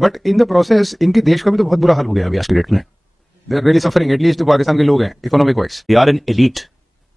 But in the process इनके देश का भी तो बहुत बुरा हाल हो गया अभी आज के डेट में. They are really suffering, at least जो पाकिस्तान के लोग हैं economic wise. They are an elite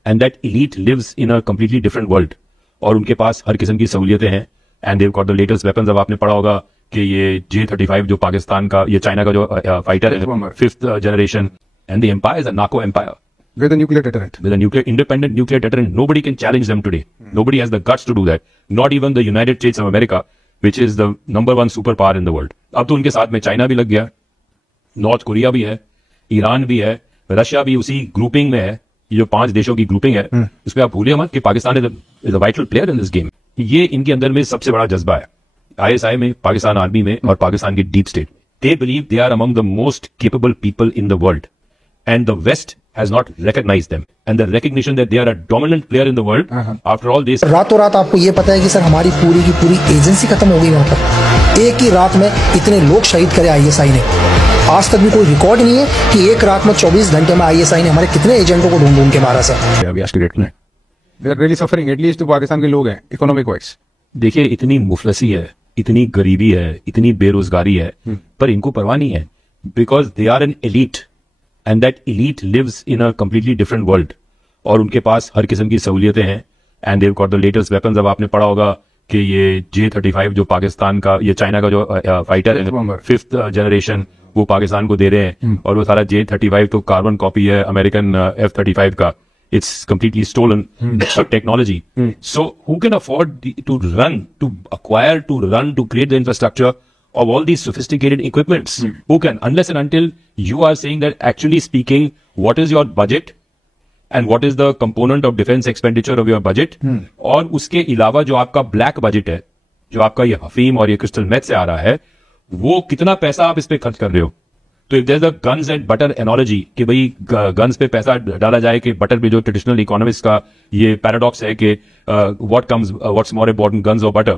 and that elite lives in a completely different world. और उनके पास हर किस्म की सहूलियतें हैं and they've got the latest weapons. अब आपने पढ़ा होगा कि ये J-35 जो पाकिस्तान का, ये चाइना का जो फाइटर है, 5th generation, and the empire is a narco empire. With a nuclear deterrent. With a independent nuclear deterrent. Nobody can challenge them today. Nobody has the guts to do that. Not even the United States of America, which is the #1 superpower in the world. अब तो उनके साथ में China भी लग गया, north Korea भी है, ईरान भी है, रशिया भी उसी ग्रुपिंग में है. ये जो 5 देशों की ग्रुपिंग है, इसमें आप भूलिए मत कि Pakistan is a vital player in this game. ये इनके अंदर में सबसे बड़ा जज्बा है. ISI में, पाकिस्तान आर्मी में और पाकिस्तान की deep state. They believe they are among the most capable people in the world. And the West has not recognized them. And the recognition that they are a dominant player in the world, after all this. रातों रात आपको ये पता है कि sir हमारी पूरी की पूरी एजेंसी खत्म हो गई वहां पर. एक ही रात में इतने लोग शहीद करे ISI ने. आज तक भी कोई रिकॉर्ड नहीं है कि एक रात में 24 घंटे में ISI ने हमारे कितने एजेंटों को ढूंढ के मारा सर. अभी आज के डेट में they are really suffering, at least जो पाकिस्तान के लोग हैं इकोनॉमिक वाइज. देखिए, इतनी मुफलसी है, इतनी गरीबी है, इतनी बेरोजगारी है, पर इनको परवाह नहीं है. Because they are an elite and that elite lives in a completely different world. और उनके पास हर किस्म की सहूलियतें हैं and they've got the latest weapons. अब आपने पढ़ा होगा कि ये J-35 जो पाकिस्तान का, ये चाइना का जो फाइटर है, 5th जनरेशन, वो पाकिस्तान को दे रहे हैं. और वो सारा J-35 तो कार्बन कॉपी है अमेरिकन F-35 का. It's completely stolen technology. So who can afford to acquire, to create the infrastructure of all these sophisticated equipments? Who can? Unless and until you are saying that actually speaking, what is your budget and what is the component of defense expenditure of your budget? और उसके अलावा जो आपका black budget है, जो आपका ये अफीम और ये क्रिस्टल मेथ से आ रहा है, वो कितना पैसा आप इस पे खर्च कर रहे हो. तो if there is a guns and butter analogy कि भाई गन्स पे पैसा डाला जाए कि बटर पे, जो ट्रेडिशनल इकोनॉमिक्स का ये पैराडॉक्स है कि व्हाट्स मोर इम्पोर्टेंट, गन्स और butter.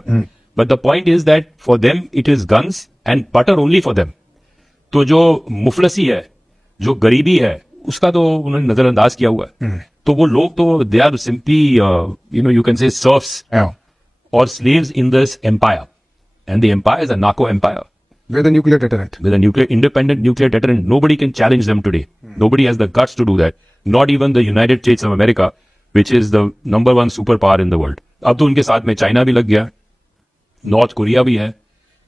But the point is that for them it is guns and butter only for them. तो जो मुफलसी है, जो गरीबी है, उसका तो उन्होंने नजरअंदाज किया हुआ है. तो वो लोग तो they are simply you can say serfs और slaves in this empire. And the empire is a narco empire. With a nuclear deterrent. With a independent nuclear deterrent. Nobody can challenge them today. Nobody has the guts to do that. Not even the United States of America, which is the #1 superpower in the world. अब तो उनके साथ में China भी लग गया, north Korea भी है,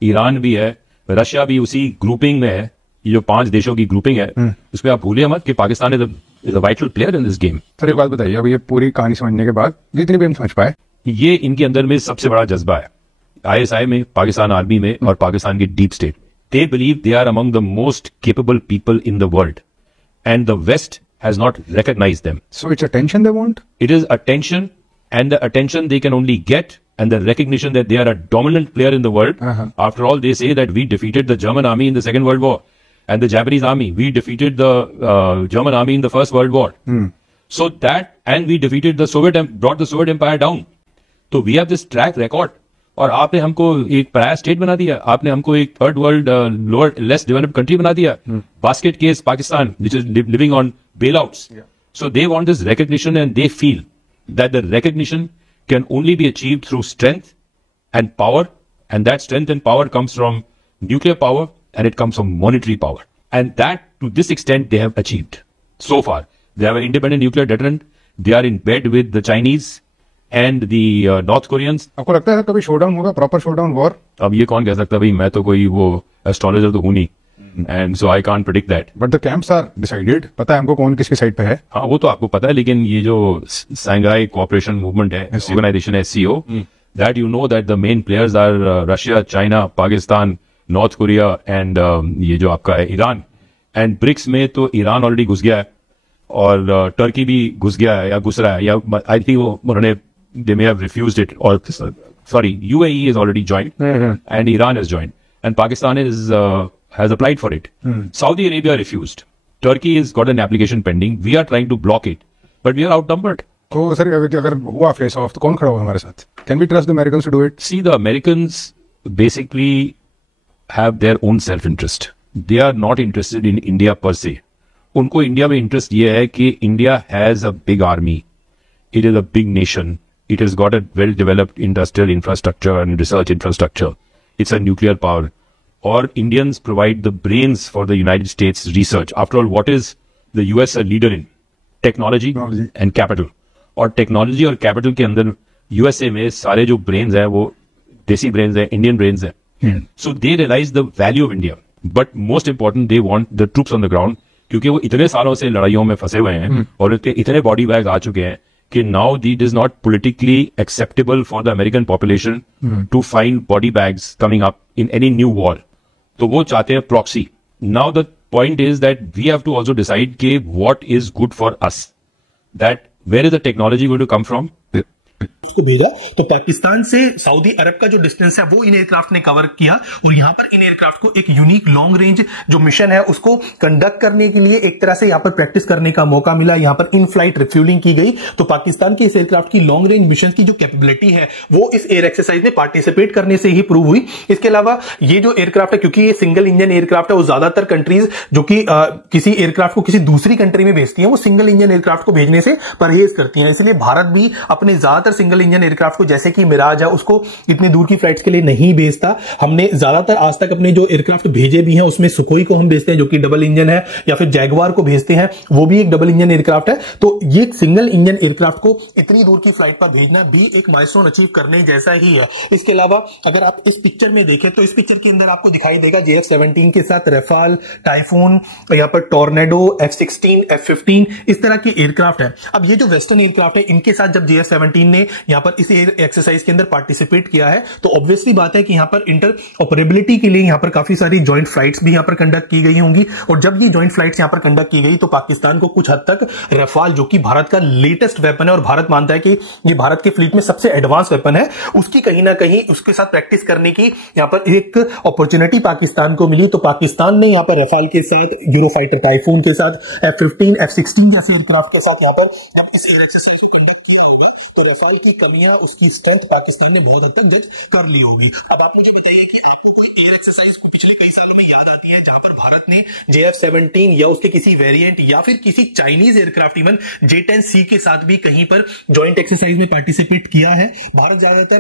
ईरान भी है, रशिया भी उसी ग्रुपिंग में है. ये जो 5 देशों की ग्रुपिंग है, उसमें आप भूलिए मत कि Pakistan is a vital player in this game. Sir एक बात बताइए, अब ये पूरी कहानी समझने के बाद जितनी भी हम समझ पाए, ये इनके अंदर में सबसे बड़ा जज्बा है. ISI में, पाकिस्तान आर्मी में और पाकिस्तान की deep state. They believe they are among the most capable people in the world. And the West has not recognized them. So it's attention they want? It is attention, and the attention they can only get, and the recognition that they are a dominant player in the world. After all, they say that we defeated the German army in the Second World War. And the Japanese army, we defeated the German army in the First World War. So that, and we defeated the brought the Soviet Empire down. So we have this track record. और आपने हमको एक पराया state बना दिया, आपने हमको एक third world lower less developed country बना दिया. Basket case Pakistan, which is living on bailouts. So they want this recognition, and they feel that the recognition can only be achieved through strength and power, and that strength and power comes from nuclear power, and it comes from monetary power. And that, to this extent, they have achieved so far. They have an independent nuclear deterrent. They are in bed with the Chinese and the North Koreans. आपको लगता है कभी showdown होगा, proper showdown war? अब ये कौन कह सकता है भाई, मैं तो कोई वो एस्ट्रोलॉजर तो हूं नहीं, and so I can't predict that. But the camps are decided. पता है हमको कौन किसकी साइड पे है. हाँ, वो तो आपको पता है. लेकिन ये जो शंघाई कोऑपरेशन मूवमेंट है, ऑर्गेनाइजेशन है, SCO, that you know that the main players are Russia, China, Pakistan, North Korea and ये जो आपका है ईरान. एंड ब्रिक्स में तो ईरान ऑलरेडी घुस गया है, और टर्की भी घुस गया है या घुस रहा है, या आई थिंक वो उन्होंने they may have refused it, or sorry, UAE is already joined, and Iran has joined, and Pakistan has applied for it. Saudi Arabia refused. Turkey has got an application pending. We are trying to block it, but we are outnumbered. तो sir अगर हुआ face of तो कौन खड़ा होगा हमारे साथ? Can we trust the Americans to do it? See, the Americans basically have their own self-interest. They are not interested in India per se. उनको इंडिया में इंटरेस्ट ये है कि India has a big army. It is a big nation. It has got a well-developed industrial infrastructure and research infrastructure. It's a nuclear power. और Indians provide the brains for the United States research. After all, what is the US a leader in? Technology and capital. और technology और capital के अंदर USA में सारे जो brains है वो देसी ब्रेन्स है, इंडियन ब्रेन्स है. So they realise the value of India, but most important they want the troops on the ground, क्योंकि वो इतने सालों से लड़ाइयों में फंसे हुए हैं और इतने बॉडी बैग आ चुके हैं कि now that is not politically acceptable for the American population to find body bags coming up in any new war. तो वो चाहते हैं proxy. Now the point is that we have to also decide के what is good for us, that where is the technology going to come from. उसको भेजा तो पाकिस्तान से Saudi अरब का जो डिस्टेंस है वो इन एयरक्राफ्ट ने कवर किया, और यहां पर इन एयरक्राफ्ट को एक यूनिक लॉन्ग रेंज जो मिशन है उसको कंडक्ट करने के लिए एक तरह से यहां पर प्रैक्टिस करने का मौका मिला. यहां पर इन फ्लाइट रिफ्यूलिंग की गई. तो पाकिस्तान के इस एयरक्राफ्ट की लॉन्ग रेंज मिशन की जो कैपेबिलिटी है वो इस एयर एक्सरसाइज में पार्टिसिपेट करने से ही प्रूव हुई. इसके अलावा ये जो एयरक्राफ्ट है, क्योंकि ये सिंगल इंजन एयरक्राफ्ट है, वो ज्यादातर कंट्रीज जो कि किसी एयरक्राफ्ट को किसी दूसरी कंट्री में भेजती है वो सिंगल इंजन एयरक्राफ्ट को भेजने से परहेज करती है. इसलिए भारत भी अपने ज्यादातर सिंगल इंजन एयरक्राफ्ट को, जैसे कि मिराज है, उसको इतनी दूर की फ्लाइट्स के लिए नहीं भेजता. हमने ज्यादातर आज तक अपने जो एयरक्राफ्ट भेजे भी हैं उसमें सुखोई को हम भेजते हैं जो कि डबल इंजन है, या फिर जैगवार को भेजते हैं, वो भी एक डबल इंजन एयरक्राफ्ट है. तो ये सिंगल इंजन एयरक्राफ्ट को इतनी दूर की फ्लाइट पर भेजना भी एक माइलस्टोन अचीव करने जैसा ही है. इसके अलावा अगर आप इस पिक्चर में देखें तो इस पिक्चर के अंदर आपको दिखाई देगा JF-17 के साथ रफाल, टाइफून, यहाँ पर टॉर्नेडो, F-16, F-15 इस तरह के एयरक्राफ्ट है. अब ये जो वेस्टर्न एयरक्राफ्ट है इनके साथ जब JF-17 ने यहाँ पर इस एक्सरसाइज के अंदर पार्टिसिपेट किया है तो ऑब्वियसली बात है कि यहां पर इंटर ऑपरेबिलिटी के लिए यहां पर काफी सारी जॉइंट फ्लाइट्स भी यहां पर कंडक्ट की गई होंगी. और जब ये जॉइंट फ्लाइट्स यहां पर कंडक्ट की गई तो पाकिस्तान को कुछ हद तक रफाल, जो कि भारत का लेटेस्ट वेपन है और भारत मानता है कि ये भारत के फ्लीट में सबसे एडवांस वेपन है, उसकी कहीं ना कहीं उसके साथ प्रैक्टिस करने की यहां पर एक अपॉर्चुनिटी पाकिस्तान को मिली. तो पाकिस्तान ने यहां पर रफाल के साथ, यूरोफाइटर टाइफून के साथ, F-15, F-16 जैसे एयरक्राफ्ट के साथ यहां पर जब इस एयर एक्सरसाइज को कंडक्ट किया होगा तो रफाल की कमियां, उसकी स्ट्रेंथ पाकिस्तान ने बहुत हद तक जज कर ली होगी. अब आप मुझे बताइए कि आपको कोई एयर एक्सरसाइज को पिछले कई सालों में याद आती है जहां पर भारत ने JF-17 या उसके किसी वेरिएंट या फिर किसी चाइनीज एयरक्राफ्ट इवन J-10C के साथ भी कहीं पर जॉइंट एक्सरसाइज में पार्टिसिपेट किया है? भारत ज्यादातर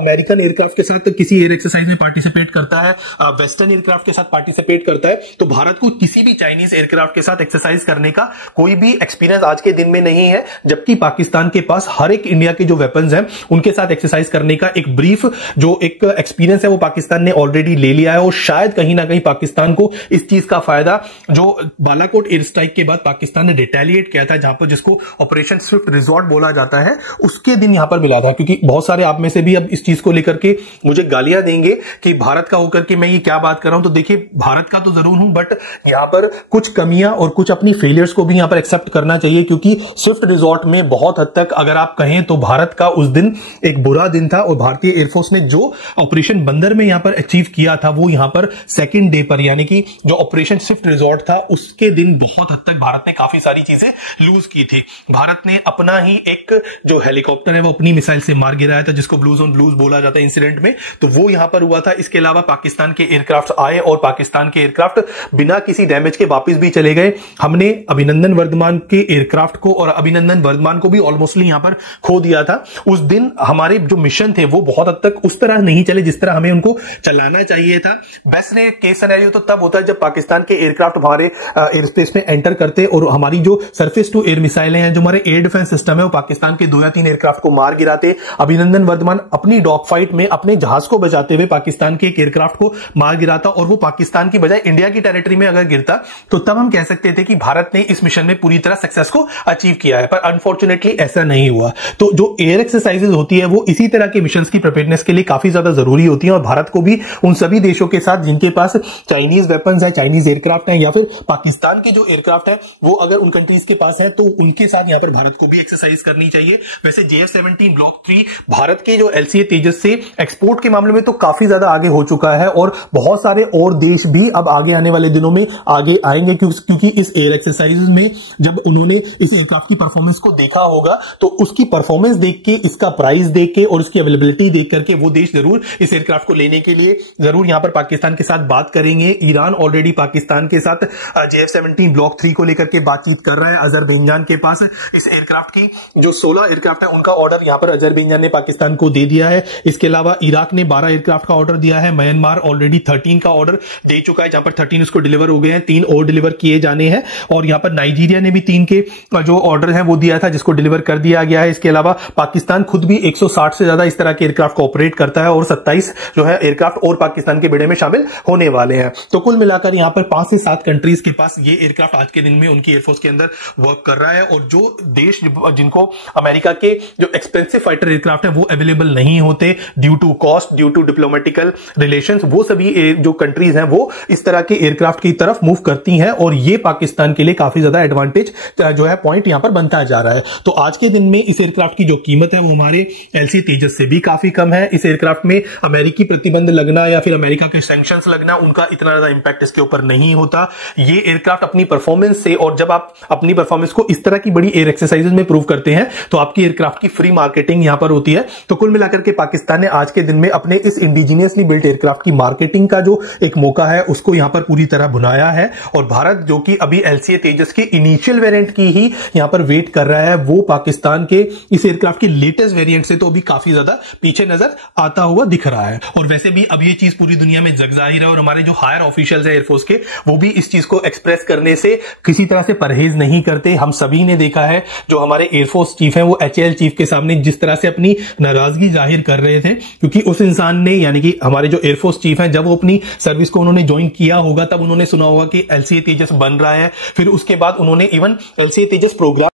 अमेरिकन एयरक्राफ्ट के साथ किसी एयर एक्सरसाइज में पार्टिसिपेट करता है, वेस्टर्न एयरक्राफ्ट के साथ पार्टिसिपेट करता है. तो भारत को किसी भी चाइनीज एयरक्राफ्ट के साथ एक्सरसाइज करने का कोई भी एक्सपीरियंस आज के दिन में नहीं है, जबकि पाकिस्तान के पास हर एक इंडिया के जो वेपन्स हैं उनके साथ एक्सरसाइज करने का एक ब्रीफ जो एक एक्सपीरियंस है वो पाकिस्तान ने ऑलरेडी ले लिया है. और शायद कहीं ना कहीं पाकिस्तान को इस चीज का फायदा जो बालाकोट एयर स्ट्राइक के बाद पाकिस्तान ने रिटेलिएट किया था, जहां पर जिसको ऑपरेशन स्विफ्ट रिजॉर्ट बोला जाता है, उसके दिन यहां पर मिला था. क्योंकि बहुत सारे आप में से भी अब इस चीज को लेकर के मुझे गालियां देंगे कि भारत का होकर के मैं ये क्या बात कर रहा हूं. तो देखिए, भारत का तो जरूर हूं, बट यहां पर कुछ कमियां और कुछ अपनी फेलियर्स को भी यहां पर एक्सेप्ट करना चाहिए. क्योंकि स्विफ्ट रिजॉर्ट में बहुत हद तक अगर आप कहें तो भारत का उस दिन एक बुरा दिन था, और भारतीय एयरफोर्स ने जो ऑपरेशन बंदर में यहां पर अचीव किया था वो यहां पर सेकंड डे पर, यानी कि जो ऑपरेशन स्विफ्ट रिजॉर्ट था उसके दिन बहुत हद तक भारत ने काफी सारी चीजें लूज की थी. भारत ने अपना ही एक जो हेलीकॉप्टर है वो अपनी मिसाइल से मार गिराया था, जिसको ब्लूज ऑन ब्लूज बोला जाता है इंसिडेंट में, तो वो यहां पर हुआ था. इसके अलावा पाकिस्तान के एयरक्राफ्ट आए और पाकिस्तान के एयरक्राफ्ट बिना किसी डैमेज के वापस भी चले गए. हमने अभिनंदन वर्धमान के एयरक्राफ्ट को और अभिनंदन वर्धमान को भी ऑलमोस्टली यहां पर खो दिया था. उस दिन हमारे जो मिशन थे वो बहुत हद तक उस तरह नहीं चले जिस तरह हमें उनको चलाना चाहिए था. बेस्ट केस सिनेरियो तो तब होता है जब पाकिस्तान के एयरक्राफ्ट हमारे एयर स्पेस में एंटर करते और हमारी जो सरफेस टू एयर मिसाइलें हैं, जो हमारे एयर डिफेंस सिस्टम है, वो पाकिस्तान के 2 या 3 एयरक्राफ्ट को मार गिराते. अभिनंदन वर्धमान अपनी डॉग फाइट में अपने जहाज को बचाते हुए पाकिस्तान के एक एयरक्राफ्ट को मार गिराता, और वो पाकिस्तान की बजाय इंडिया की टेरिटरी में अगर गिरता तो तब हम कह सकते थे कि भारत ने इस मिशन में पूरी तरह सक्सेस को अचीव किया है. पर अनफॉर्चुनेटली ऐसा नहीं हुआ. तो जो एयर एक्सरसाइजेज होती है वो इसी तरह के मिशंस की प्रिपेयरनेस के लिए काफी ज्यादा जरूरी होती है, और भारत को भी उन सभी देशों के साथ जिनके पास चाइनीज वेपन्स है, चाइनीज एयरक्राफ्ट है, या फिर पाकिस्तान के जो एयरक्राफ्ट है वो अगर उन कंट्रीज के पास है तो उनके साथ यहां पर भारत को भी एक्सरसाइज करनी चाहिए. वैसे JF-17 ब्लॉक 3 भारत के जो LCA तेजस से एक्सपोर्ट के मामले में तो काफी ज्यादा आगे हो चुका है, और बहुत सारे और देश भी अब आगे आने वाले दिनों में आगे आएंगे, क्योंकि इस एयर एक्सरसाइज में जब उन्होंने इस एयरक्राफ्ट की परफॉर्मेंस को देखा होगा तो उसकी परफॉर्मेंस परफॉर्मेंस देख के, इसका प्राइस देख के और इसकी अवेलेबिलिटी देख करके वो देश जरूर इस एयरक्राफ्ट को लेने के लिए जरूर यहां पर पाकिस्तान के साथ बात करेंगे। ईरान ऑलरेडी पाकिस्तान के साथ JF-17 ब्लॉक 3 को लेकर के बातचीत कर रहा है। अजरबैजान के पास इस एयरक्राफ्ट की जो 16 एयरक्राफ्ट है उनका ऑर्डर यहां पर अजरबैजान ने पाकिस्तान को दे दिया है। इसके अलावा इराक ने 12 एयरक्राफ्ट का ऑर्डर दिया है। म्यांमार ऑलरेडी 13 का ऑर्डर दे चुका है, जहां पर 13 उसको डिलीवर हो गए हैं, 3 और डिलीवर किए जाने हैं। और यहां पर नाइजीरिया ने भी 3 के जो ऑर्डर है वो दिया था, जिसको डिलीवर कर दिया गया है। इसके अलावा पाकिस्तान खुद भी 160 से ज्यादा इस तरह के एयरक्राफ्ट को ऑपरेट करता है और 27 जो है एयरक्राफ्ट और पाकिस्तान के बेड़े में शामिल होने वाले हैं। तो कुल मिलाकर यहां पर 5 से 7 कंट्रीज के पास ये एयरक्राफ्ट आज के दिन में उनकी एयरफोर्स के अंदर वर्क कर रहा है। और जो देश जिनको अमेरिका के जो एक्सपेंसिव फाइटर एयरक्राफ्ट है वो अवेलेबल नहीं होते due to cost, due to diplomatical relations, वो सभी जो कंट्रीज हैं वो इस तरह के एयरक्राफ्ट की तरफ मूव करती हैं। और ये पाकिस्तान के लिए काफी ज्यादा एडवांटेज जो है पॉइंट यहां पर बनता जा रहा है। तो आज के दिन में इस एयरक्राफ्ट की जो कीमत है वो हमारे LCA तेजस से भी काफी कम है। इस एयरक्राफ्ट में अमेरिकी प्रतिबंध लगना या फिर अमेरिका के सैंक्शंस लगना, उनका इतना ज्यादा इंपैक्ट इसके ऊपर नहीं होता। ये एयरक्राफ्ट अपनी परफॉर्मेंस से, और जब आप अपनी परफॉर्मेंस को इस तरह की बड़ी एयर एक्सरसाइजेज में प्रूव करते हैं तो आपकी एयरक्राफ्ट की फ्री मार्केटिंग यहां पर होती है। तो कुल मिलाकर के पाकिस्तान ने आज के दिन में अपने इस इंडिजीनियसली बिल्ट एयरक्राफ्ट की मार्केटिंग का जो एक मौका है उसको यहां पर पूरी तरह भुनाया है। और भारत जो कि अभी LCA तेजस के इनिशियल वेरिएंट की ही यहां पर वेट कर रहा है, वो पाकिस्तान के इस एयरक्राफ्ट के लेटेस्ट वेरिएंट से तो अभी काफी ज्यादा पीछे नजर आता हुआ दिख रहा है। और वैसे भी अब ये चीज पूरी दुनिया में जग जाहिर है और हमारे जो हायर ऑफिशियल्स है एयरफोर्स के वो भी इस चीज को एक्सप्रेस करने से किसी तरह से परहेज नहीं करते। हम सभी ने देखा है जो हमारे एयरफोर्स चीफ है वो HAL चीफ के सामने जिस तरह से अपनी नाराजगी जाहिर कर रहे थे, क्योंकि उस इंसान ने, यानी कि हमारे जो एयरफोर्स चीफ है, जब वो अपनी सर्विस को उन्होंने ज्वाइन किया होगा तब उन्होंने सुना होगा कि LCA तेजस बन रहा है। फिर उसके बाद उन्होंने इवन LCA तेजस प्रोग्राम